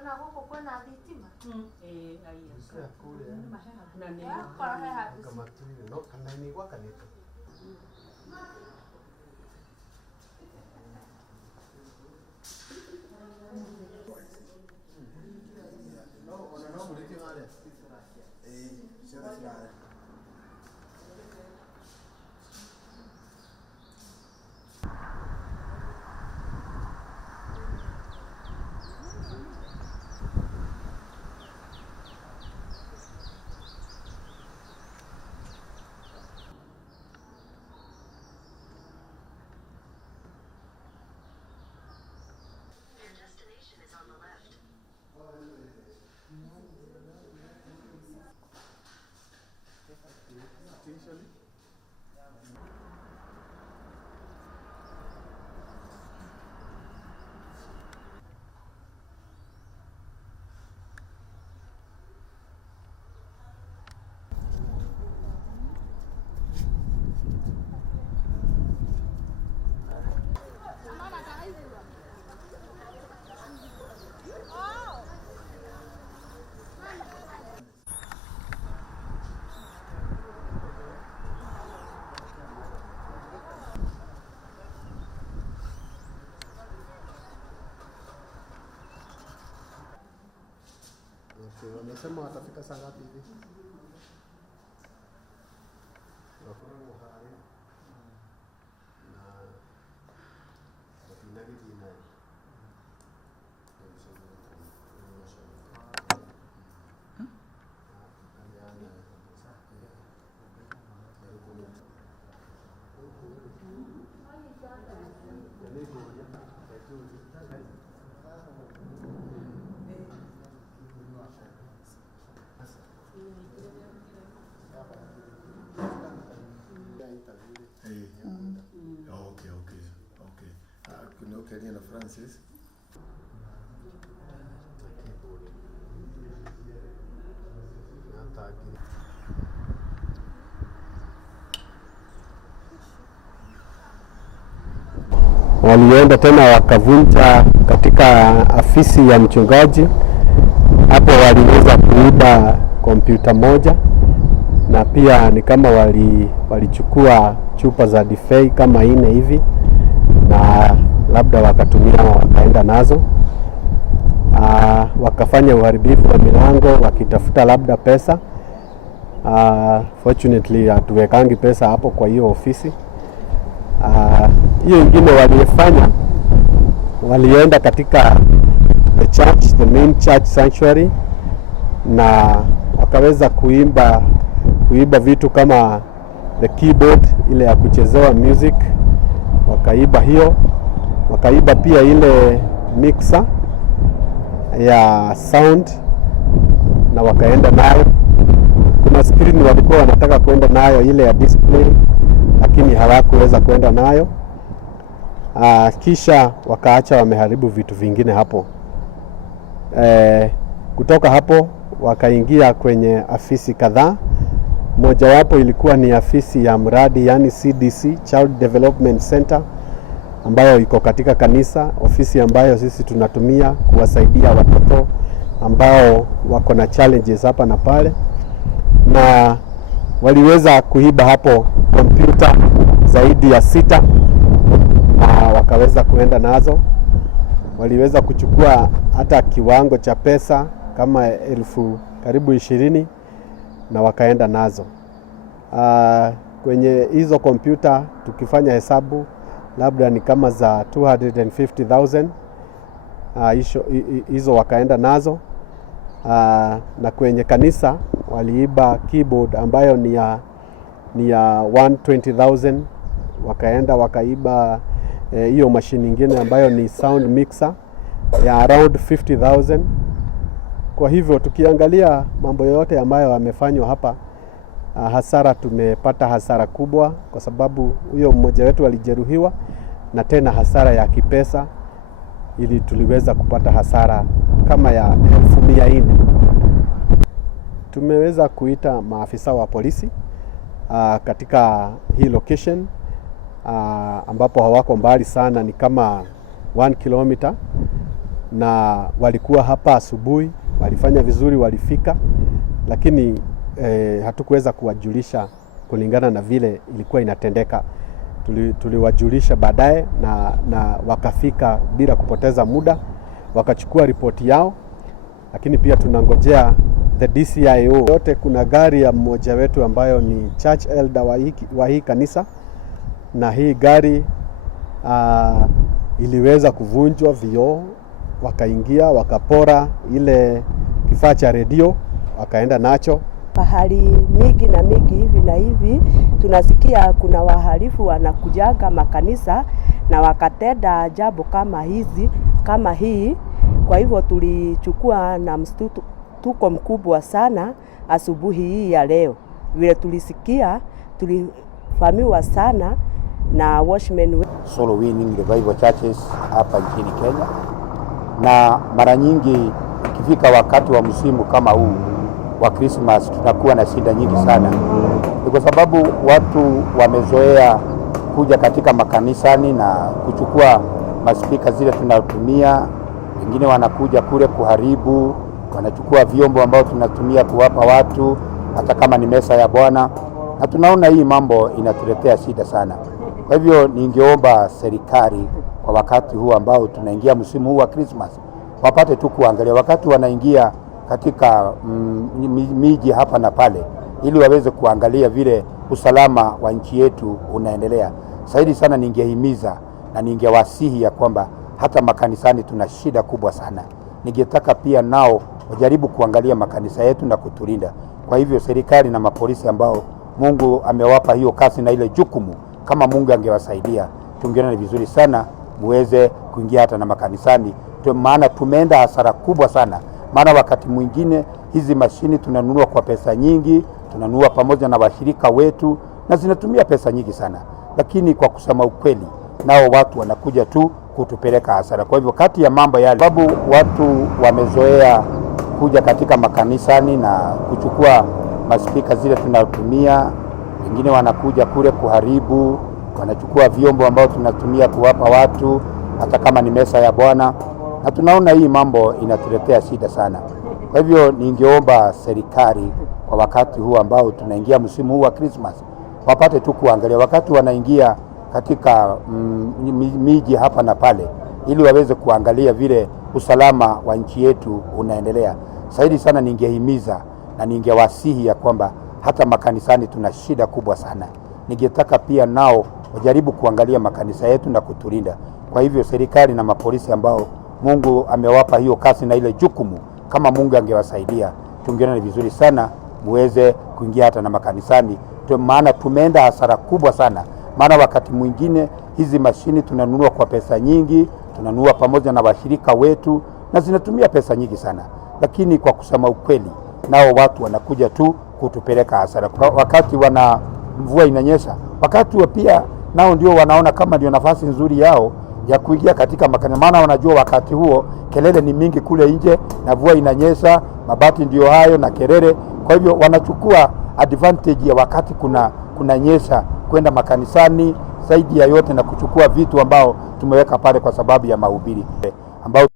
Ona huko kuna vitima. Aiyo. Sasa kule Na nini? Kwa haya. kama tu no kana ni kwa kaneta. Wamesema watafika saa ngapi hivi? Wakuna muhari na wakinagi dinai. Canadian Francis. Walienda tena wakavunja katika afisi ya mchungaji. Hapo waliweza kuiba kompyuta moja, na pia ni kama walichukua chupa za divai kama 4 hivi, na labda wakatumia wakaenda nazo. Wakafanya uharibifu wa milango wakitafuta labda pesa. Fortunately hatuwekangi pesa hapo kwa hiyo ofisi. Hiyo ingine walifanya, walienda katika the church, the main church sanctuary, na wakaweza kuiba vitu kama the keyboard ile ya kuchezewa music, wakaiba hiyo. Wakaiba pia ile mixer ya sound na wakaenda nayo. Kuna screen walikuwa wanataka kwenda nayo ile ya display, lakini hawakuweza kwenda nayo. Kisha wakaacha wameharibu vitu vingine hapo. Kutoka hapo wakaingia kwenye afisi kadhaa. Mojawapo ilikuwa ni afisi ya mradi, yani CDC, Child Development Center, ambayo iko katika kanisa, ofisi ambayo sisi tunatumia kuwasaidia watoto ambao wako na challenges hapa na pale. Na waliweza kuiba hapo kompyuta zaidi ya 6 na wakaweza kuenda nazo. Waliweza kuchukua hata kiwango cha pesa kama karibu 20 na wakaenda nazo. Kwenye hizo kompyuta tukifanya hesabu labda ni kama za 250,000. Hizo wakaenda nazo. Na kwenye kanisa waliiba keyboard ambayo ni ya 120,000. Wakaenda wakaiba hiyo mashine nyingine ambayo ni sound mixer ya around 50,000. Kwa hivyo tukiangalia mambo yote ambayo yamefanywa hapa, tumepata hasara kubwa, kwa sababu huyo mmoja wetu alijeruhiwa, na tena hasara ya kipesa, ili tuliweza kupata hasara kama ya 1,400. Tumeweza kuita maafisa wa polisi katika hii location, ambapo hawako mbali sana, ni kama 1 kilomita. na walikuwa hapa asubuhi, walifanya vizuri, walifika, lakini hatukuweza kuwajulisha kulingana na vile ilikuwa inatendeka. Tuliwajulisha baadaye na wakafika bila kupoteza muda, wakachukua ripoti yao, lakini pia tunangojea the DCIO. Yote kuna gari ya mmoja wetu ambayo ni church elder wa hii kanisa, na hii gari iliweza kuvunjwa vioo, wakaingia wakapora ile kifaa cha redio wakaenda nacho. Pahali mingi na mingi hivi na hivi tunasikia kuna wahalifu wanakujaga makanisa na wakatenda jambo kama hii. Kwa hivyo tulichukua na mshtuko mkubwa sana asubuhi hii ya leo. Vile tulisikia, tulifahamiwa sana na watchmen. Soul Winning Revival Churches hapa nchini Kenya, na mara nyingi ikifika wakati wa msimu kama huu wa Christmas tunakuwa na shida nyingi sana. Ni kwa sababu watu wamezoea kuja katika makanisani na kuchukua maspika zile tunatumia. Wengine wanakuja kule kuharibu, wanachukua vyombo ambao tunatumia kuwapa watu, hata kama ni mesa ya Bwana, na tunaona hii mambo inatuletea shida sana. Kwa hivyo ningeomba serikali kwa wakati huu ambao tunaingia msimu huu wa Christmas, wapate tu kuangalia wakati wanaingia katika miji hapa na pale, ili waweze kuangalia vile usalama wa nchi yetu unaendelea. Zaidi sana ningehimiza na ningewasihi ya kwamba hata makanisani tuna shida kubwa sana. Ningetaka pia nao wajaribu kuangalia makanisa yetu na kutulinda. Kwa hivyo serikali na mapolisi ambao Mungu amewapa hiyo kazi na ile jukumu, kama Mungu angewasaidia, tungeona vizuri sana muweze kuingia hata na makanisani. Maana tumeenda hasara kubwa sana. Maana wakati mwingine hizi mashini tunanunua kwa pesa nyingi, tunanunua pamoja na washirika wetu na zinatumia pesa nyingi sana. Lakini kwa kusema ukweli, nao watu wanakuja tu kutupeleka hasara. Kwa hivyo kati ya mambo yale, sababu watu wamezoea kuja katika makanisani na kuchukua maspika zile tunatumia. Wengine wanakuja kule kuharibu, wanachukua vyombo ambao tunatumia kuwapa watu, hata kama ni mesa ya Bwana, na tunaona hii mambo inatuletea shida sana. Kwa hivyo ningeomba serikali kwa wakati huu ambao tunaingia msimu huu wa Christmas, wapate tu kuangalia wakati wanaingia katika miji hapa na pale, ili waweze kuangalia vile usalama wa nchi yetu unaendelea. Zaidi sana ningehimiza na ningewasihi ya kwamba hata makanisani tuna shida kubwa sana. Ningetaka pia nao wajaribu kuangalia makanisa yetu na kutulinda. Kwa hivyo serikali na mapolisi ambao Mungu amewapa hiyo kazi na ile jukumu, kama Mungu angewasaidia, tungeona ni vizuri sana muweze kuingia hata na makanisani. Maana tumeenda hasara kubwa sana. Maana wakati mwingine hizi mashini tunanunua kwa pesa nyingi, tunanunua pamoja na washirika wetu na zinatumia pesa nyingi sana. Lakini kwa kusema ukweli, nao watu wanakuja tu kutupeleka hasara. Wakati mvua inanyesha, wakati wa pia nao ndio wanaona kama ndio nafasi nzuri yao ya kuingia katika makanisa. Maana wanajua wakati huo kelele ni mingi kule nje na mvua inanyesha, mabati ndio hayo na kelele. Kwa hivyo wanachukua advantage ya wakati kuna nyesha kwenda makanisani zaidi ya yote na kuchukua vitu ambao tumeweka pale kwa sababu ya mahubiri ambao